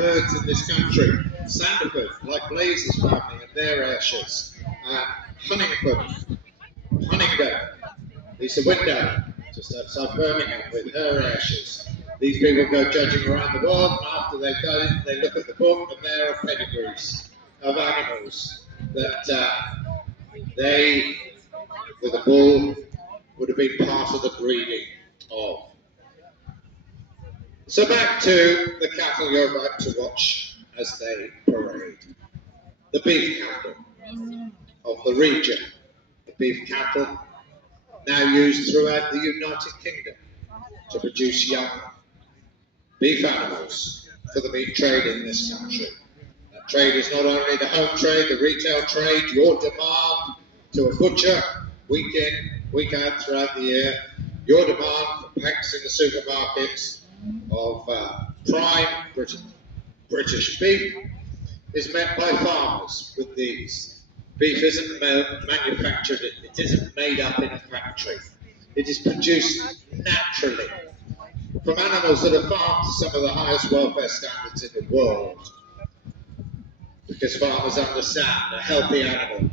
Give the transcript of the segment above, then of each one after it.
herds in this country. Sanderford, like Blazes family and their Ayrshires. Huntingford, Huntingdon, Lisa Window, just outside Birmingham with her Ayrshires. These people go judging around the world, and after they've done it, they look at the book, and there are pedigrees of animals that they, with a bull, would have been part of the breeding of. So back to the cattle you're about to watch as they parade. The beef cattle of the region. The beef cattle now used throughout the United Kingdom to produce young beef animals for the meat trade in this country. That trade is not only the home trade, the retail trade, your demand to a butcher week in, week out throughout the year, your demand for packs in the supermarkets of prime British beef is met by farmers with these. Beef isn't manufactured, it isn't made up in a factory. It is produced naturally from animals that are farmed to some of the highest welfare standards in the world. Because farmers understand a healthy animal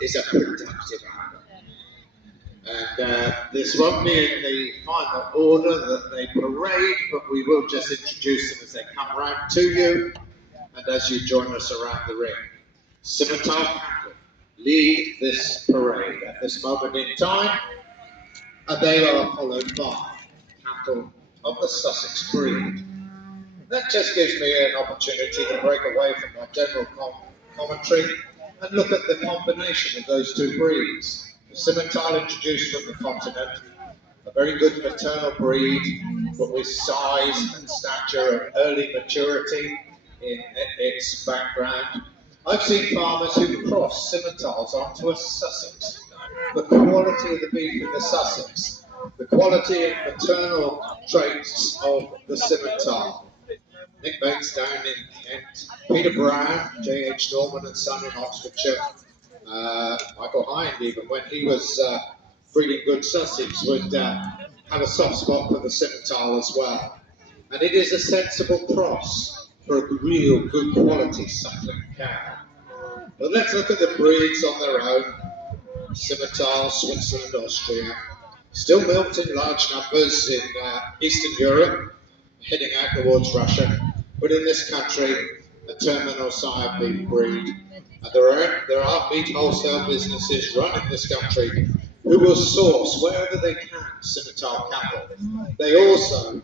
is a productive animal. And this won't be in the final order that they parade, but we will just introduce them as they come round to you and as you join us around the ring. Scimitar cattle lead this parade at this moment in time, and they are followed by cattle of the Sussex breed. That just gives me an opportunity to break away from my general commentary and look at the combination of those two breeds. The Scimitar introduced from the continent, a very good maternal breed, but with size and stature and early maturity in its background. I've seen farmers who cross Scimitars onto a Sussex. The quality of the beef in the Sussex, the quality and maternal traits of the Scimitar. Nick Bates down in Kent, Peter Brown, J.H. Norman and Son in Oxfordshire, Michael Hind, even when he was breeding good Sussex, would have a soft spot for the Scimitar as well. And it is a sensible cross for a real good quality suckling cow. But let's look at the breeds on their own. Scimitar, Switzerland, Austria, still milked in large numbers in Eastern Europe, heading out towards Russia, but in this country, a terminal sire beef breed. And there are meat wholesale businesses run in this country who will source wherever they can Scimitar cattle. They also,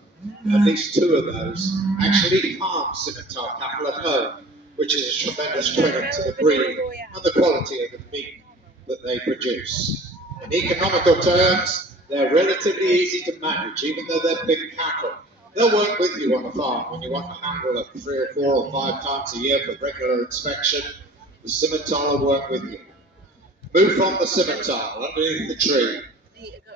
at least two of those, actually farm Scimitar cattle at home, which is a tremendous credit to the breed and the quality of the meat that they produce. In economical terms, they're relatively easy to manage, even though they're big cattle. They'll work with you on the farm when you want to handle it 3 or 4 or 5 times a year for regular inspection. The Scimitar will work with you. Move from the Scimitar underneath the tree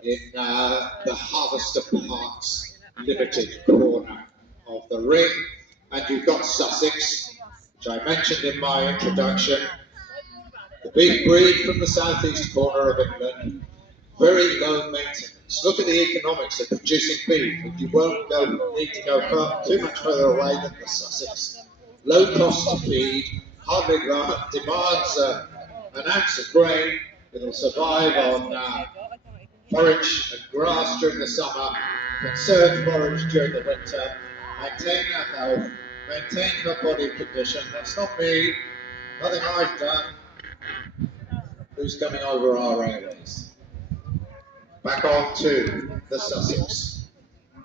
in the Harvester Parts Limited corner of the ring. And you've got Sussex, which I mentioned in my introduction. The beef breed from the southeast corner of England. Very low maintenance. Look at the economics of producing beef, and you won't need to go too much further away than the Sussex. Low cost to feed, hardly demands an ounce of grain. It'll survive on forage and grass during the summer, conserve forage during the winter, maintain her health, maintain her body condition. That's not me, nothing I've done. Who's coming over our airways? Back on to the Sussex.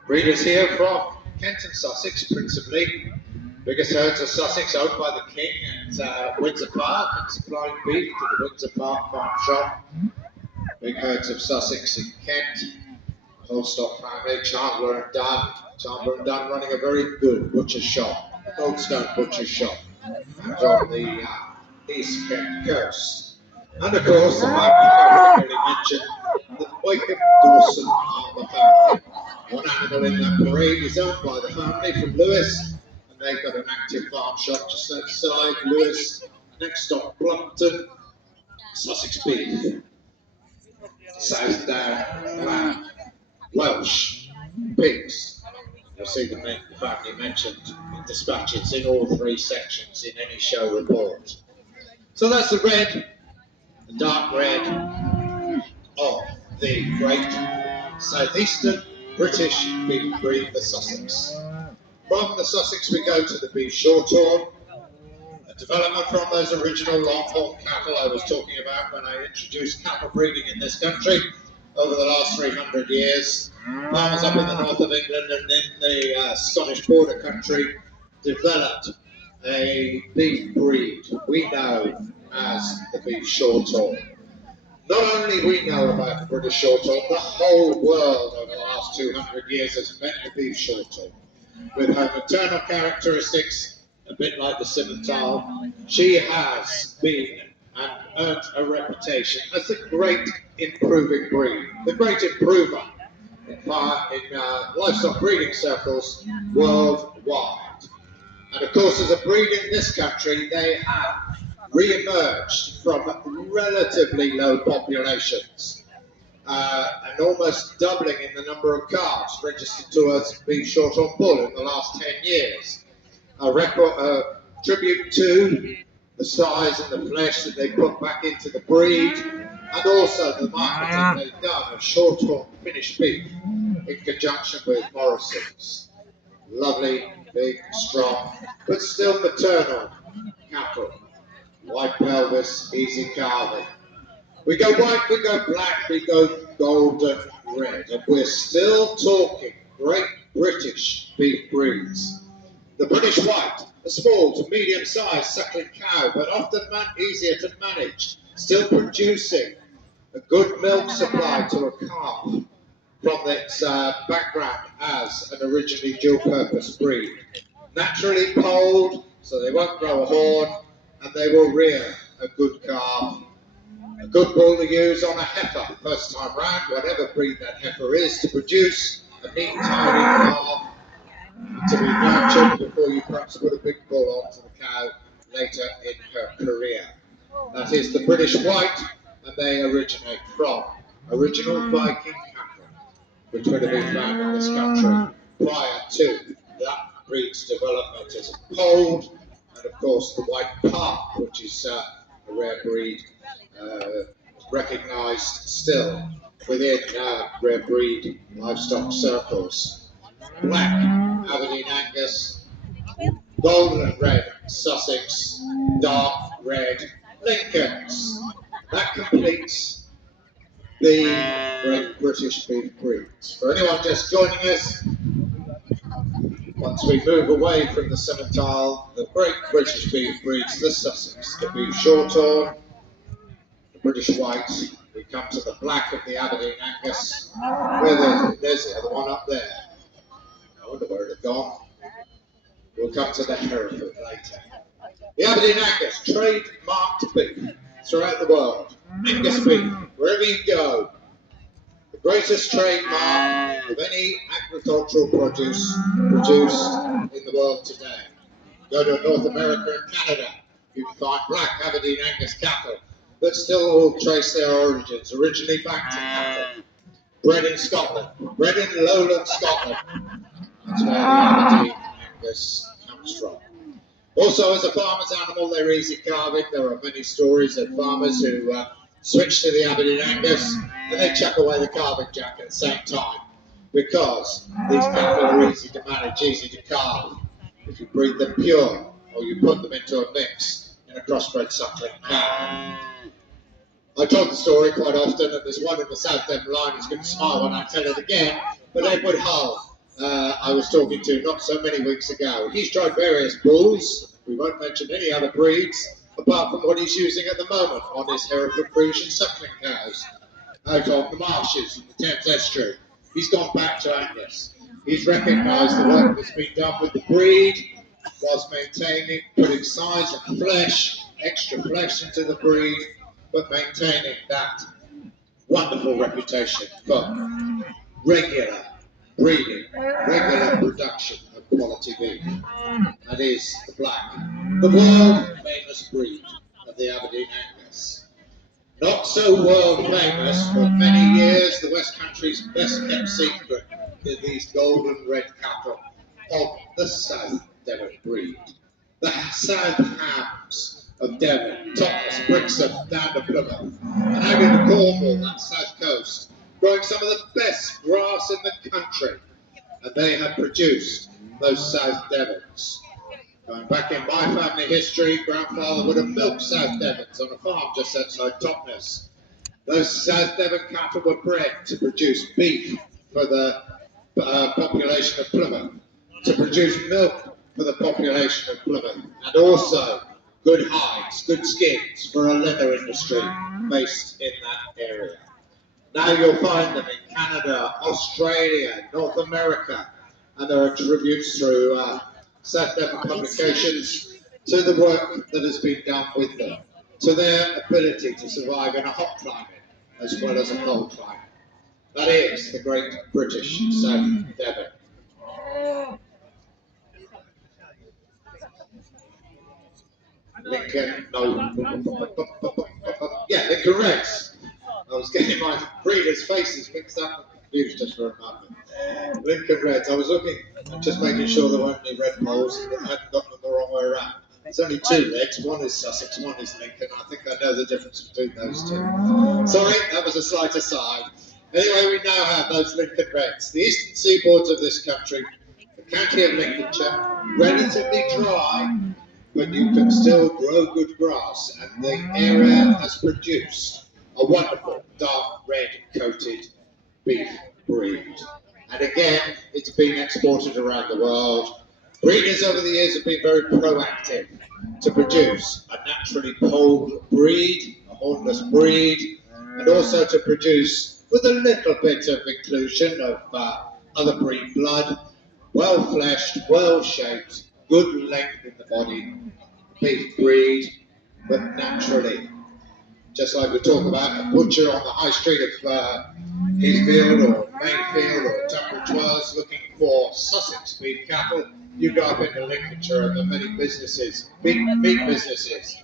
Breeders here from Kent and Sussex, principally. Biggest herds of Sussex owned by the King at Windsor Park and supplying beef to the Windsor Park farm shop. Big herds of Sussex in Kent. Holstock family, Chandler and Dunn. Chandler and Dunn running a very good butcher shop, Goldstone Butcher Shop, out on the East Kent coast. And of course, the man I already mentioned, the Wycombe Dawson Armour family. One animal in that parade is owned by the family from Lewis, and they've got an active farm shop just outside Lewis. Next stop, Plumpton, Sussex beef. South Down, lamb, Welsh, pigs, You'll see the family mentioned in dispatches in all three sections in any show report. So that's the red, the dark red of the great southeastern British beef breed, the Sussex. From the Sussex we go to the beef Shorthorn, a development from those original long-haul cattle I was talking about when I introduced cattle breeding in this country over the last 300 years. Farmers up in the north of England and in the Scottish border country developed a beef breed we know as the beef Shorthorn. Not only we know about the British Shorthorn, the whole world over the last 200 years has met the beef Shorthorn. With her maternal characteristics, a bit like the Simmental, she has been and earned a reputation as the great improving breed, the great improver in livestock breeding circles worldwide. And of course, as a breed in this country, they have re-emerged from relatively low populations and almost doubling in the number of calves registered to us beef Shorthorn bull in the last 10 years. A tribute to the size and the flesh that they put back into the breed, and also the marketing they've done of Shorthorn finished beef in conjunction with Morrison's. Lovely, big, strong, but still maternal cattle. White pelvis, easy calving. We go white, we go black, we go golden red, and we're still talking great British beef breeds. The British white, a small to medium-sized suckling cow, but often easier to manage, still producing a good milk supply to a calf from its background as an originally dual-purpose breed. Naturally polled, so they won't grow a horn, and they will rear a good calf. A good bull to use on a heifer first time round, whatever breed that heifer is, to produce a neat, tidy calf to be nurtured before you perhaps put a big bull onto the cow later in her career. That is the British white, and they originate from original Viking cattle, which would have been found in this country prior to that breed's development as a polled, and of course the white calf, which is a rare breed recognised still within rare breed livestock circles. Black Aberdeen Angus, golden red Sussex, dark red Lincolns. That completes the great British beef breeds. For anyone just joining us, once we move away from the Simmental, the great British beef breeds, the Sussex, the beef Shorthorn, the British white, we come to the black of the Aberdeen Angus. There's the other one up there. I wonder where it had gone. We'll come to the Hereford later. The Aberdeen Angus, trademarked beef throughout the world. Angus beef, wherever you go. The greatest trademark of any agricultural produce produced in the world today. Go to North America and Canada, you can find black Aberdeen Angus cattle that still all trace their origins, originally back to cattle. Bred in Scotland, bred in lowland Scotland. That's where the Aberdeen Angus comes from. Also, as a farmer's animal, they're easy calving. There are many stories of farmers who switch to the Aberdeen Angus and they chuck away the calving jack at the same time because these cattle are easy to manage, easy to calve. If you breed them pure or you put them into a mix in a crossbred suckling cow. I told the story quite often, and there's one in the South End line who's going to smile when I tell it again, but Edward Hull, I was talking to not so many weeks ago. He's tried various bulls. We won't mention any other breeds, apart from what he's using at the moment on his Hereford Frisian suckling cows out on the marshes in the Thames estuary. He's gone back to Angus. He's recognised the work that's been done with the breed, whilst maintaining, putting size and flesh, extra flesh into the breed, but maintaining that wonderful reputation for regular breeding, regular production of quality beef. That is the black, the world famous breed of the Aberdeen Angus. Not so world famous, for many years the West Country's best kept secret these golden red cattle of the South Devon breed. The South Hams of Devon, Totnes, Brixham, down to Plymouth, and out into Cornwall, that south coast, growing some of the best grass in the country. And they have produced those South Devons. Going back in my family history, grandfather would have milked South Devons on a farm just outside Totnes. Those South Devon cattle were bred to produce beef for the population of Plymouth, to produce milk for the population of Plymouth, and also good hides, good skins for a leather industry based in that area. Now you'll find them in Canada, Australia, North America, and there are tributes through South Devon publications to the work that has been done with them, to their ability to survive in a hot climate as well as a cold climate. That is the great British South Devon. Lincoln, no, yeah, Lincoln Reds. I was getting my breeders' faces mixed up and confused just for a moment. Lincoln Reds. I was looking, just making sure there weren't any red poles and that I hadn't gotten them the wrong way around. There's only two legs. One is Sussex, one is Lincoln. I think I know the difference between those two. Sorry, that was a slight aside. Anyway, we now have those Lincoln Reds. The eastern seaboards of this country, the county of Lincolnshire, relatively dry, but you can still grow good grass, and the area has produced a wonderful dark red coated beef breed. And again, it's been exported around the world. Breeders over the years have been very proactive to produce a naturally polled breed, a hornless breed, and also to produce, with a little bit of inclusion of other breed blood, well-fleshed, well-shaped, good length in the body, beef breed, but naturally. Just like we talk about a butcher on the high street of Heathfield or Mayfield or Tunbridge Wells looking for Sussex beef cattle, you go up into Lincolnshire and there are many businesses, big meat businesses,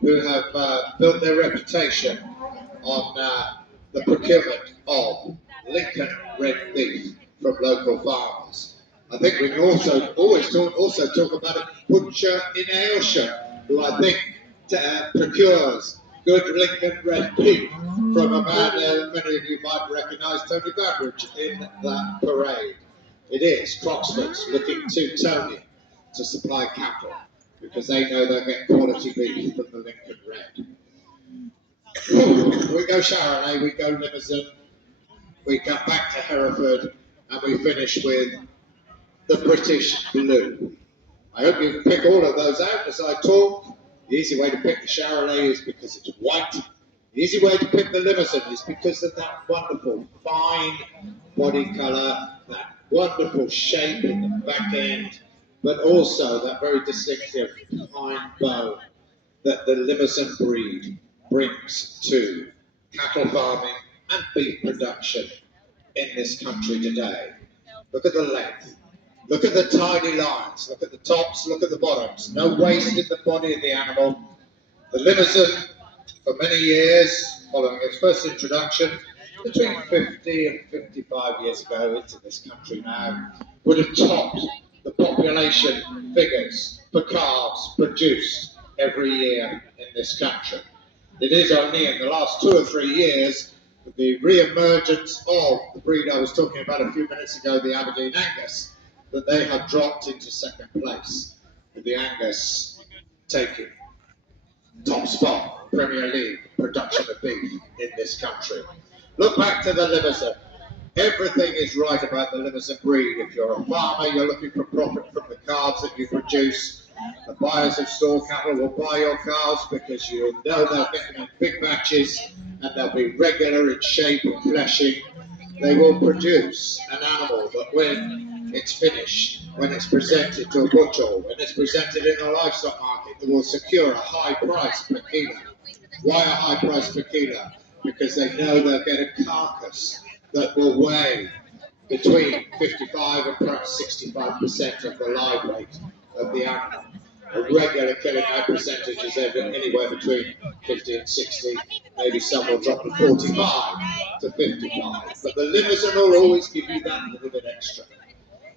who have built their reputation on the procurement of Lincoln red beef from local farmers. I think we can also talk about a butcher in Aylshire, who I think procures good Lincoln red beef from a man that many of you might recognise, Tony Babbage, in that parade. It is Croxford's looking to Tony to supply cattle because they know they'll get quality beef from the Lincoln red. We go Sharonay, we go Limousin, we come back to Hereford, and we finish with the British Blue. I hope you pick all of those out as I talk. The easy way to pick the Sharonay is because it's white. The easy way to pick the Limousin is because of that wonderful fine body colour, that wonderful shape in the back end, but also that very distinctive fine bone that the Limousin breed brings to cattle farming and beef production in this country today. Look at the length. Look at the tiny lines. Look at the tops. Look at the bottoms. No waste in the body of the animal. The Limousin, for many years, following its first introduction, between 50 and 55 years ago into this country now, would have topped the population figures for calves produced every year in this country. It is only in the last 2 or 3 years, with the re-emergence of the breed I was talking about a few minutes ago, the Aberdeen Angus, that they have dropped into second place, with the Angus taking top spot, Premier League production of beef in this country. Look back to the Limousin. Everything is right about the Limousin breed. If you're a farmer, you're looking for profit from the calves that you produce. The buyers of store cattle will buy your calves because you know they'll get them in big batches and they'll be regular in shape and fleshing. They will produce an animal that when it's finished, when it's presented to a butcher, when it's presented in a livestock market, they will secure a high price per kilo. Why a high price per kilo? Because they know they'll get a carcass that will weigh between 55 and perhaps 65% of the live weight of the animal. A regular killing out percentage is anywhere between 50 and 60. Maybe some will drop to 45 to 55. But the Limousin will always give you that little bit extra.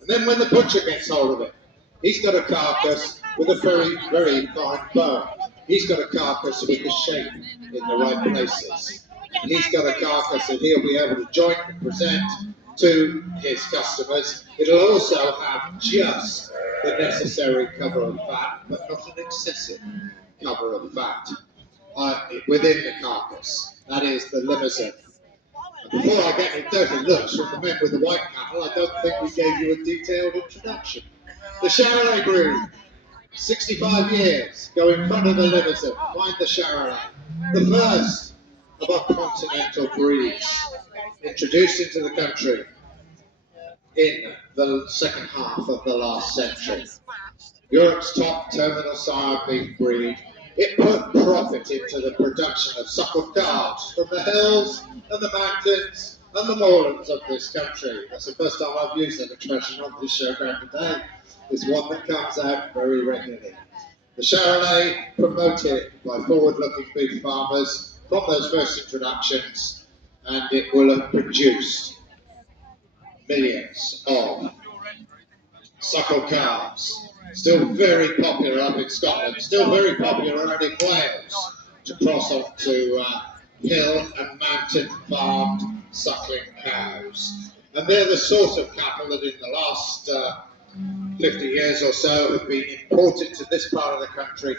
And then when the butcher gets hold of it, he's got a carcass with a very, very fine bone. He's got a carcass with the shape in the right places. And he's got a carcass that he'll be able to joint and present to his customers. It'll also have just the necessary cover of fat, but not an excessive cover of fat within the carcass. That is the Limousin. Before I get any dirty looks from the men with the white cattle, I don't think we gave you a detailed introduction. The Charolais breed, 65 years, go in front of the Limousin, find the Charolais. The first of our continental breeds introduced into the country in the second half of the last century. Europe's top terminal sire beef breed. It put profit into the production of suckled calves from the hills and the mountains and the moorlands of this country. That's the first time I've used that expression on this show today. It's one that comes out very regularly. The Charolais, promoted by forward-looking beef farmers from those first introductions, and it will have produced millions of suckled calves. Still very popular up in Scotland, still very popular out in Wales to cross on to hill and mountain farmed suckling cows. And they're the sort of cattle that in the last 50 years or so have been imported to this part of the country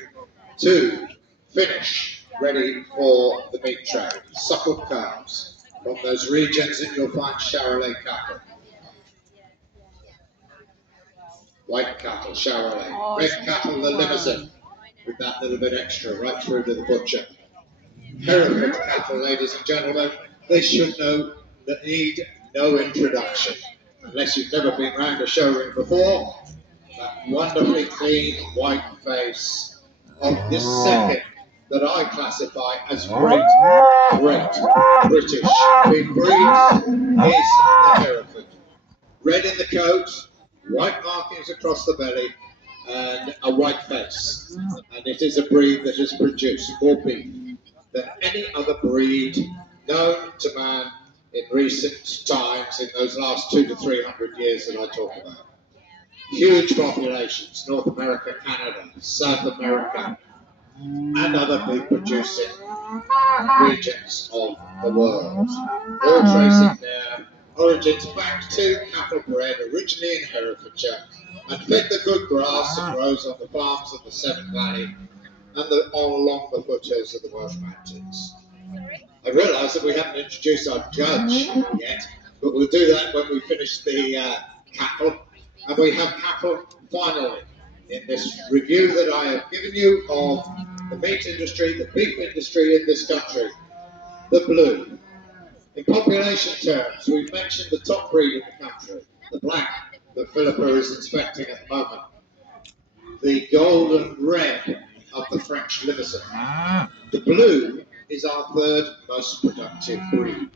to finish ready for the meat trade. Suckled calves from those regions that you'll find Charolais cattle. White cattle, Charolais. Red cattle, the Limousin, with that little bit extra right through to the butcher. Hereford cattle, ladies and gentlemen, they should need no introduction. Unless you've never been round a showroom before, that wonderfully clean white face of this second that I classify as great British beef breed is the Hereford. Red in the coat, white markings across the belly, and a white face. And it is a breed that has produced more beef than any other breed known to man in recent times, in those last 200 to 300 years that I talk about. Huge populations, North America, Canada, South America, and other beef producing regions of the world, all tracing their origins back to cattle bred originally in Herefordshire and fed the good grass that grows on the farms of the Severn Valley and all along the foothills of the Welsh Mountains. I realise that we haven't introduced our judge yet, but we'll do that when we finish the cattle. And we have cattle finally in this review that I have given you of the meat industry, the beef industry in this country, the blue. In population terms, we've mentioned the top breed in the country, the black that Philippa is inspecting at the moment, the golden red of the French Limousin. The blue is our third most productive breed.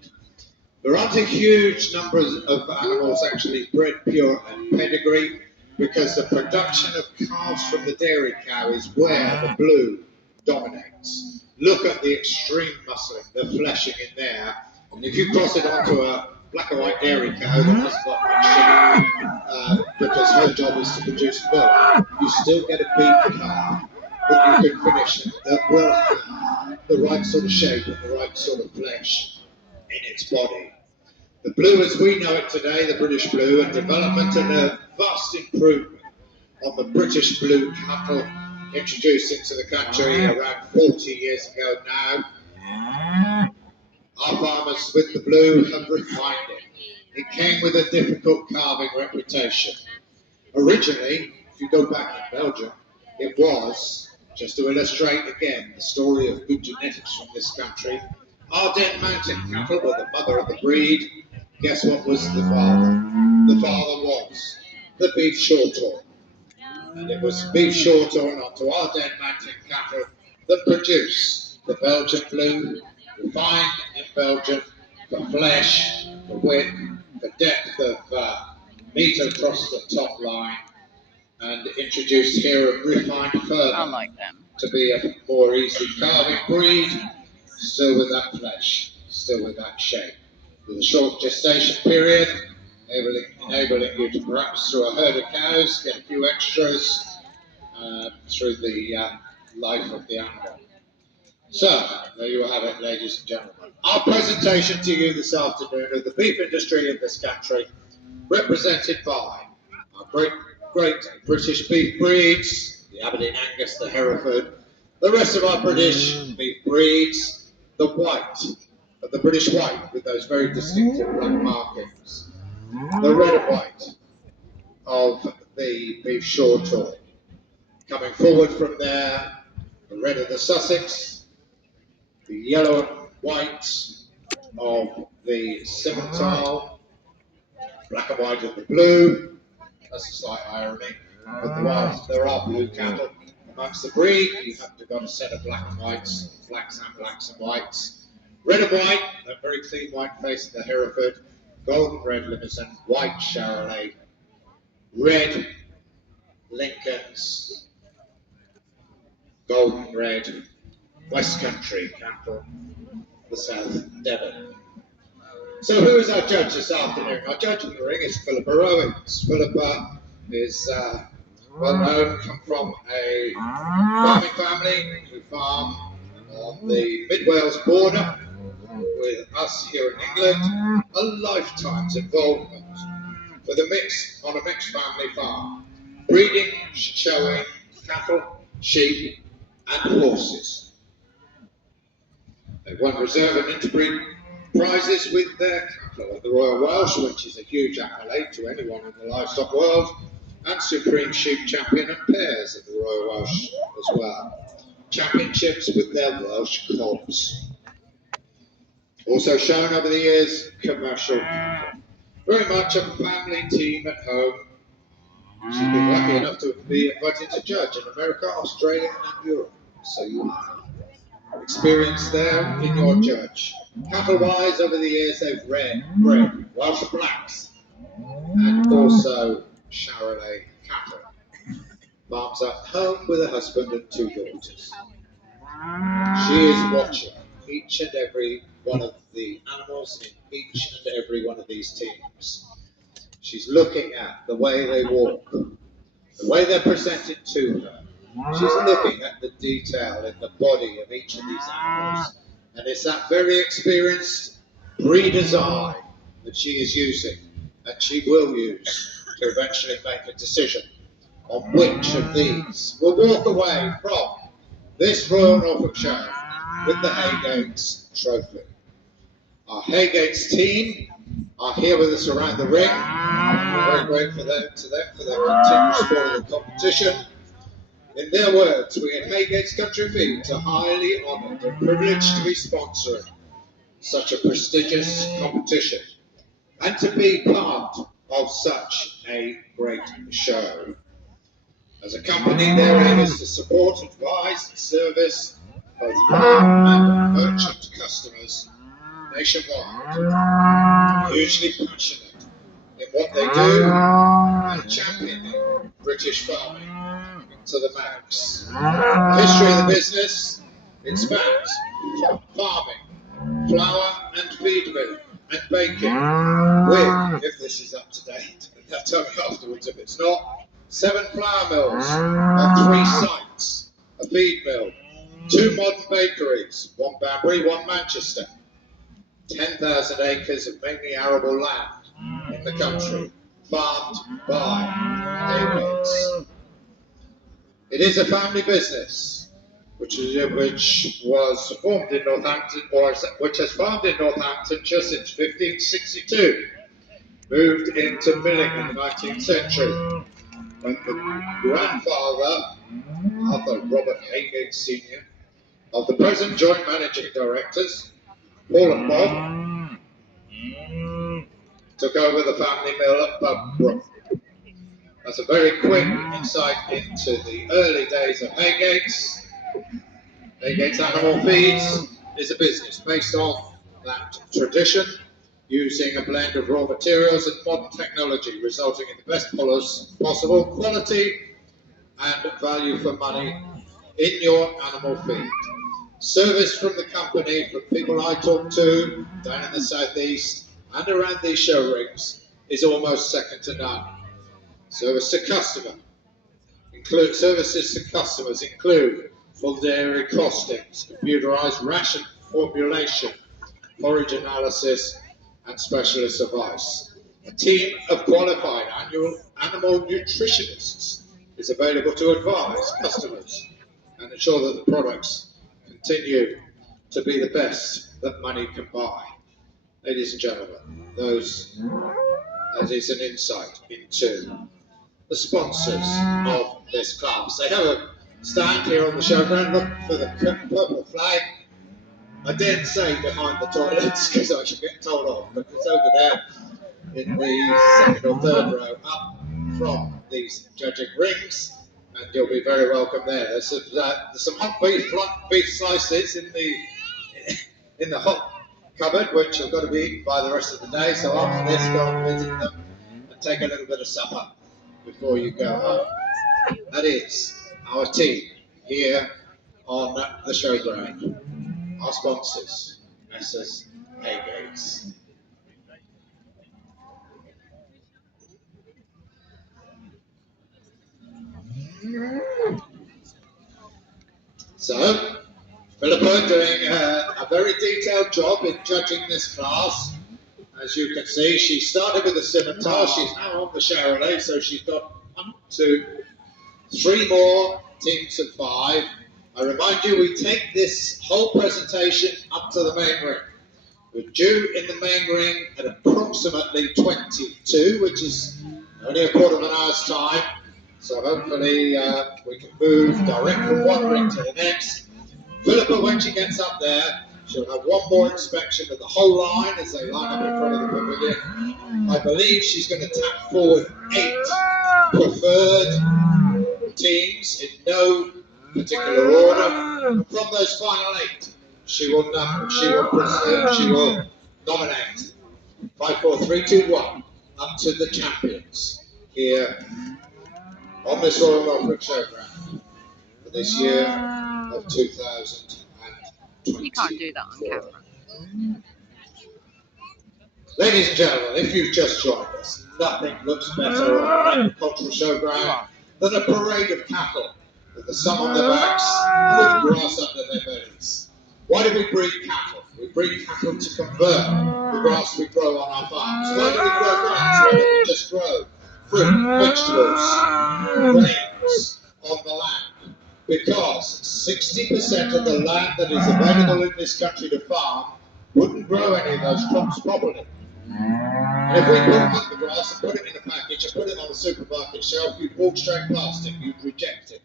There aren't a huge number of animals actually bred pure and pedigree because the production of calves from the dairy cow is where the blue dominates. Look at the extreme muscling, the fleshing in there. And if you cross it onto a black and white dairy cow that hasn't got much because her job is to produce milk, you still get a beef calf that you can finish that will have the right sort of shape and the right sort of flesh in its body. The blue as we know it today, the British blue, a development and a vast improvement on the British blue cattle introduced into the country around 40 years ago now. Our farmers with the blue have refined it. It came with a difficult calving reputation. Originally, if you go back in Belgium, it was, just to illustrate again the story of good genetics from this country, Ardennes mountain cattle were the mother of the breed. Guess what was the father? The father was the beef shorthorn. And it was beef shorthorn onto Ardennes mountain cattle that produced the Belgian blue, refined in Belgium for flesh, for width, for depth of meat across the top line, and introduced here and refined further to be a more easy carving breed, still with that flesh, still with that shape, with a short gestation period, enabling you to perhaps through a herd of cows get a few extras through the life of the animal. So, there you have it, ladies and gentlemen. Our presentation to you this afternoon of the beef industry in this country, represented by our great British beef breeds, the Aberdeen Angus, the Hereford, the rest of our British beef breeds, the white, the British white with those very distinctive black markings, the red and white of the beef shorthorn. Coming forward from there, the red of the Sussex, the yellow and white of the Simmental, black and white of the blue. That's a slight irony. But there are blue cattle amongst the breed. You have to got a set of black and whites, blacks and whites. Red and white, that very clean white face of the Hereford, golden red Limousin, white Charolais, red Lincolns, golden red West Country cattle, the South Devon. So who is our judge this afternoon? Our judge in the ring is Philippa Owens. Philippa is well known, come from a farming family who farm on the Mid-Wales border with us here in England. A lifetime's involvement with a mixed family farm, breeding, showing cattle, sheep and horses. They've won reserve and interbreed prizes with their cattle at the Royal Welsh, which is a huge accolade to anyone in the livestock world, and Supreme Sheep Champion and Pairs at the Royal Welsh as well. Championships with their Welsh cobs. Also shown over the years, commercial cattle. Very much a family team at home. She's been lucky enough to be invited to judge in America, Australia and Europe. So you have experience there in your judge. Cattle-wise, over the years, they've bred Welsh Blacks and also Charolais cattle. Farms at home with a husband and 2 daughters. She is watching each and every one of the animals in each and every one of these teams. She's looking at the way they walk, the way they're presented to her. She's looking at the detail in the body of each of these animals. And it's that very experienced breeder's eye that she is using, and she will use to eventually make a decision on which of these will walk away from this Royal Norfolk Show with the Haygates Trophy. Our Haygates team are here with us around the ring. We're very grateful for their continued support of the competition. In their words, we at Haygates Country Feeds are highly honoured and privileged to be sponsoring such a prestigious competition and to be part of such a great show. As a company, their aim is to support, advise and service both farm and merchant customers nationwide, hugely passionate in what they do and championing British farming to the max. The history of the business, it spans farming, flour and feed mill and baking with, if this is up to date, and they'll tell me afterwards if it's not, 7 flour mills on 3 sites, a feed mill, 2 modern bakeries, 1 Banbury, 1 Manchester, 10,000 acres of mainly arable land in the country, farmed by Haygates. It is a family business, which was formed in Northampton, or which has farmed in Northampton just since 1562. Moved into milling in the 19th century, when the grandfather, Arthur Robert Haygates Sr., of the present joint managing directors, Paul and Bob, took over the family mill at Bugbrook. That's a very quick insight into the early days of Haygates. Haygates Animal Feeds is a business based on that tradition, using a blend of raw materials and modern technology, resulting in the best possible quality and value for money in your animal feed. Service from the company, from people I talk to down in the southeast and around these show rings, is almost second to none. Services to customers include full dairy costings, computerized ration formulation, forage analysis, and specialist advice. A team of qualified animal nutritionists is available to advise customers and ensure that the products continue to be the best that money can buy. Ladies and gentlemen, that is an insight into the sponsors of this class. They have a stand here on the showground. Look for the purple flag. I daren't say behind the toilets because I should get told off, but it's over there in the second or third row up from these judging rings, and you'll be very welcome there. There's some hot beef slices in the hot cupboard, which have got to be eaten by the rest of the day. So after this, go and visit them and take a little bit of supper before you go home. That is our team here on the showground. Our sponsors, Messrs. Haygates. So, Philippa doing a very detailed job in judging this class. As you can see, she started with the scimitar. She's now on the Charolais, so she's got 1, 2, 3 more teams of 5. I remind you, we take this whole presentation up to the main ring. We're due in the main ring at approximately 22, which is only a quarter of an hour's time. So hopefully we can move direct from one ring to the next. Philippa, when she gets up there, she'll have one more inspection of the whole line as they line up in front of the pavilion. I believe she's going to tap forward 8 preferred teams in no particular order. And from those final 8, she will nominate 5, 4, 3, 2, 1 up to the champions here on this Royal Norfolk Showground for this year of 2024. You can't do that on camera. Ladies and gentlemen, if you've just joined us, nothing looks better on an agricultural showground than a parade of cattle with the sun on their backs and with grass under their bellies. Why do we breed cattle? We breed cattle to convert the grass we grow on our farms. Why do we grow grass? Why don't we just grow fruit, vegetables, grains on the land? Because 60% of the land that is available in this country to farm wouldn't grow any of those crops properly. And if we put the grass and put it in a package and put it on the supermarket shelf, you'd walk straight past it, you'd reject it.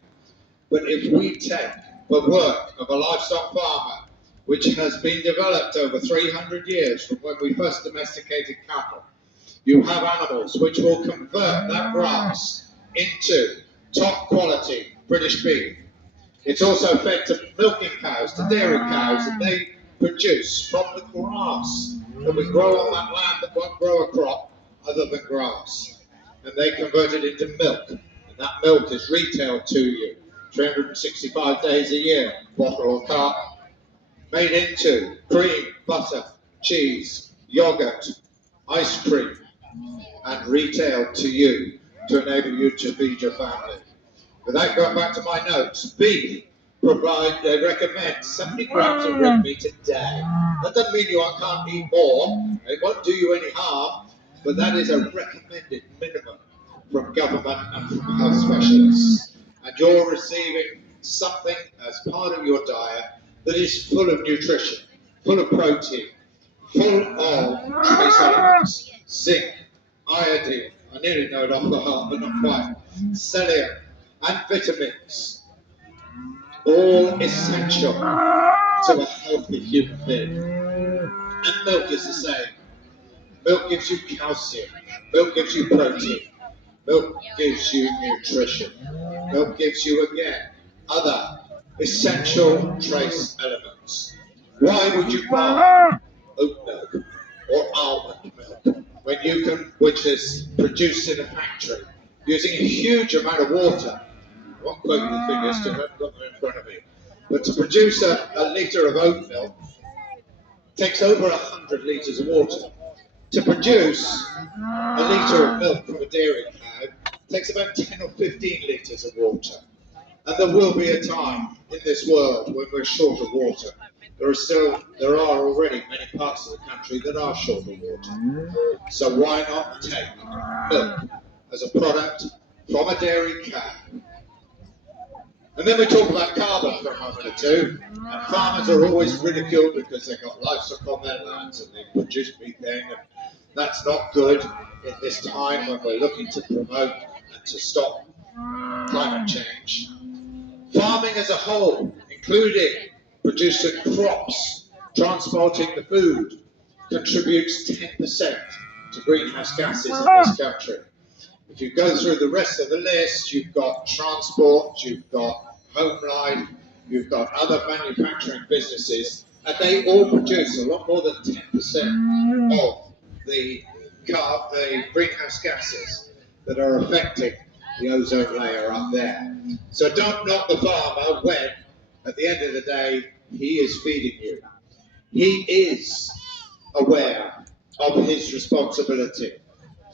But if we take the work of a livestock farmer, which has been developed over 300 years from when we first domesticated cattle, you have animals which will convert that grass into top quality British beef. It's also fed to milking cows, to dairy cows, and they produce from the grass that we grow on that land that won't grow a crop other than grass. And they convert it into milk. And that milk is retailed to you 365 days a year, bottle or carton, made into cream, butter, cheese, yogurt, ice cream, and retailed to you to enable you to feed your family. Without going back to my notes, beef they recommend 70 grams of red meat a day. That doesn't mean you can't eat more. It won't do you any harm, but that is a recommended minimum from government and from health specialists. And you're receiving something as part of your diet that is full of nutrition, full of protein, full of trace elements, zinc, iodine, I nearly know it off the heart, but not quite, selenium, and vitamins, all essential to a healthy human being. And milk is the same. Milk gives you calcium, milk gives you protein, milk gives you nutrition, milk gives you, again, other essential trace elements. Why would you buy oat milk or almond milk when which is produced in a factory using a huge amount of water, won't quote you the figures because I haven't got them in front of me. But to produce a litre of oat milk takes over 100 litres of water. To produce a litre of milk from a dairy cow takes about 10 or 15 litres of water. And there will be a time in this world when we're short of water. There are already many parts of the country that are short of water. So why not take milk as a product from a dairy cow? And then we talk about carbon for a moment or two. And farmers are always ridiculed because they've got livestock on their lands and they produce methane. And that's not good in this time when we're looking to promote and to stop climate change. Farming as a whole, including producing crops, transporting the food, contributes 10% to greenhouse gases in this country. If you go through the rest of the list, you've got transport, you've got home life, you've got other manufacturing businesses, and they all produce a lot more than 10% of the greenhouse gases that are affecting the ozone layer up there. So don't knock the farmer when, at the end of the day, he is feeding you. He is aware of his responsibility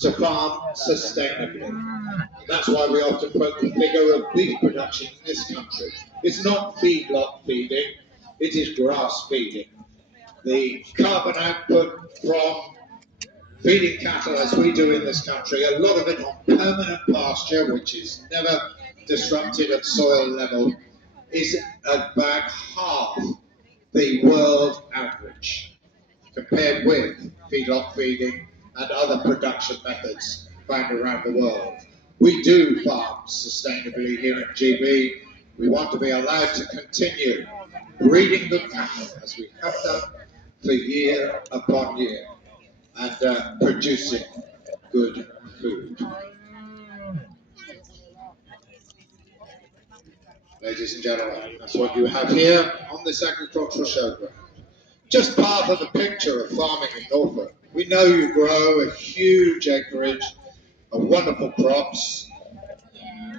to farm sustainably. And that's why we often quote the figure of beef production in this country. It's not feedlot feeding, it is grass feeding. The carbon output from feeding cattle as we do in this country, a lot of it on permanent pasture, which is never disrupted at soil level, is about half the world average compared with feedlot feeding and other production methods found around the world. We do farm sustainably here in GB. We want to be allowed to continue breeding good cattle as we have done for year upon year and producing good food. Ladies and gentlemen, that's what you have here on this agricultural showground. Just part of the picture of farming in Norfolk. We know you grow a huge acreage of wonderful crops,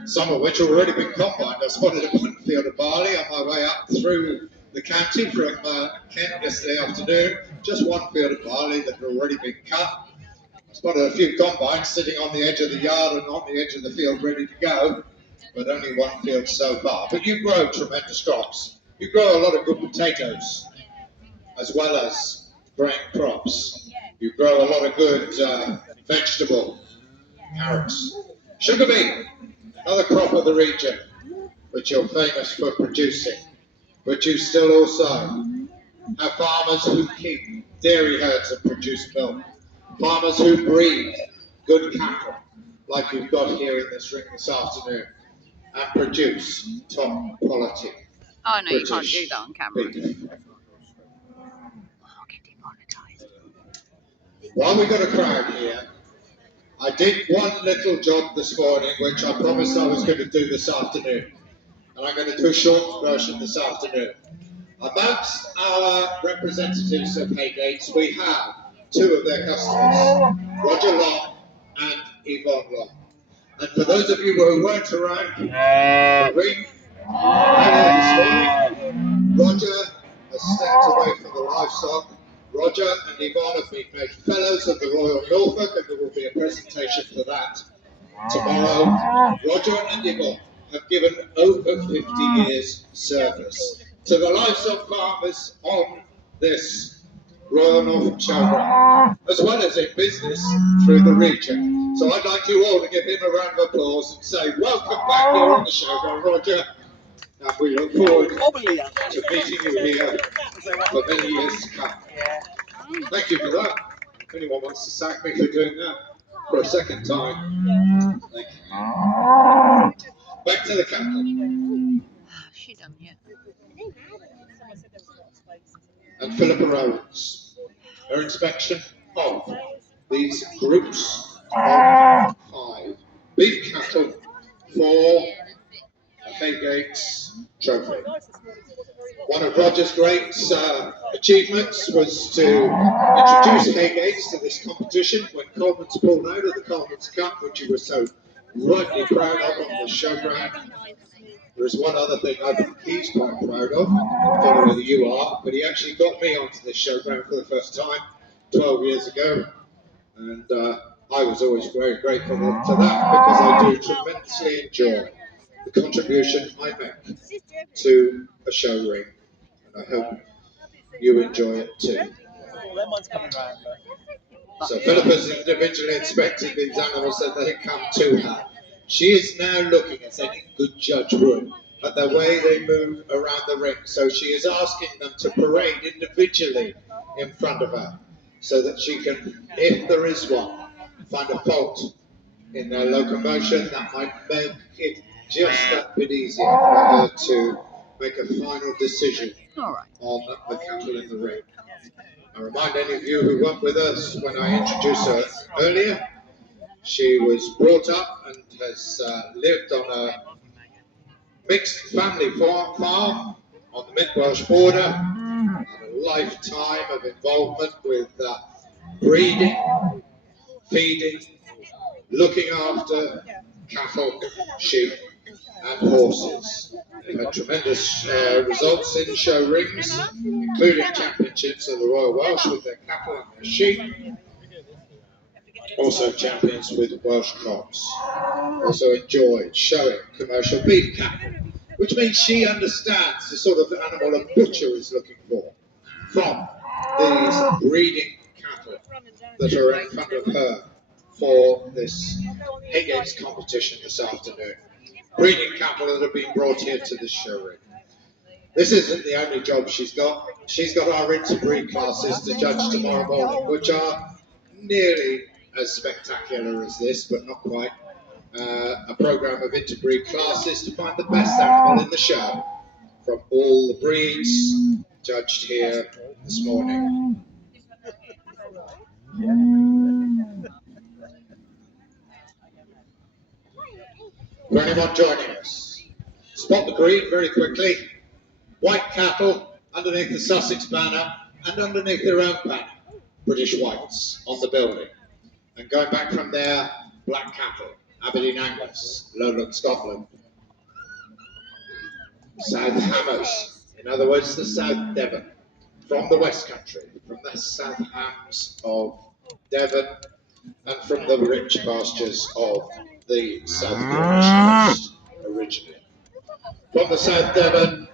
some of which have already been combined. I spotted a one field of barley on my way up through the county from Kent yesterday afternoon. Just one field of barley that had already been cut. Spotted a few combines sitting on the edge of the yard and on the edge of the field ready to go, but only one field so far. But you grow tremendous crops. You grow a lot of good potatoes, as well as grain crops. You grow a lot of good vegetable, carrots. Sugar beet, another crop of the region, which you're famous for producing. But you still also have farmers who keep dairy herds and produce milk. Farmers who breed good cattle, like you've got here in this ring this afternoon, and produce top quality. Oh no, you British can't do that on camera. beef. I'll get demonetized. While we've got a crowd here, I did one little job this morning, which I promised I was going to do this afternoon. And I'm going to do a short version this afternoon. Amongst our representatives of Haygates, we have two of their customers, Roger Long and Yvonne Long. And for those of you who weren't around the ring earlier this morning, Roger has stepped away from the livestock. Roger and Yvonne have been made Fellows of the Royal Norfolk, and there will be a presentation for that tomorrow. Roger and Yvonne have given over 50 years service to the livestock farmers on this Royal Norfolk showground, as well as in business through the region. So I'd like you all to give him a round of applause and say, welcome back here on the showground, Roger. And we look forward to meeting you here for many years to come. Thank you for that. If anyone wants to sack me for doing that for a second time, thank you. Back to the cattle. She done yet? And Philippa Owens, her inspection of these groups of 5 beef cattle for a Haygates trophy. One of Roger's great achievements was to introduce Haygates to this competition when Coleman's pulled out of the Coleman's Cup, which he was so rightly proud of on the showground. There's one other thing I think he's quite proud of. I don't know whether you are, but he actually got me onto this showground for the first time 12 years ago. And I was always very grateful to that because I do tremendously enjoy the contribution I make to a show ring. And I hope you enjoy it too. So Philippa's individually inspecting these animals so they come to her. She is now looking, as any good judge would, at the way they move around the ring. So she is asking them to parade individually in front of her so that she can, if there is one, find a fault in their locomotion that might make it just that bit easier for her to make a final decision on the cattle in the ring. I remind any of you who weren't with us when I introduced her earlier, she was brought up and has lived on a mixed family farm on the mid-Welsh border, and a lifetime of involvement with breeding, feeding, looking after cattle, sheep and horses. They've had tremendous results in show rings, including championships of the Royal Welsh with their cattle and their sheep. Also champions with Welsh crops. Also enjoyed showing commercial beef cattle, which means she understands the sort of animal a butcher is looking for from these breeding cattle that are in front of her for this Higgins competition this afternoon. Breeding cattle that have been brought here to the show ring. This isn't the only job she's got. She's got our interbreed classes to judge tomorrow morning, which are nearly as spectacular as this, but not quite. A program of interbreed classes to find the best animal in the show from all the breeds judged here this morning. For anyone joining us, spot the breed very quickly. White cattle underneath the Sussex banner and underneath their own banner, British whites on the building. And going back from there, black cattle, Aberdeen Angus, Lowland Scotland. South Hammers, in other words, the South Devon, from the West Country, from the South Hams of Devon, and from the rich pastures of the South Cornish coast originally. From the South Devon,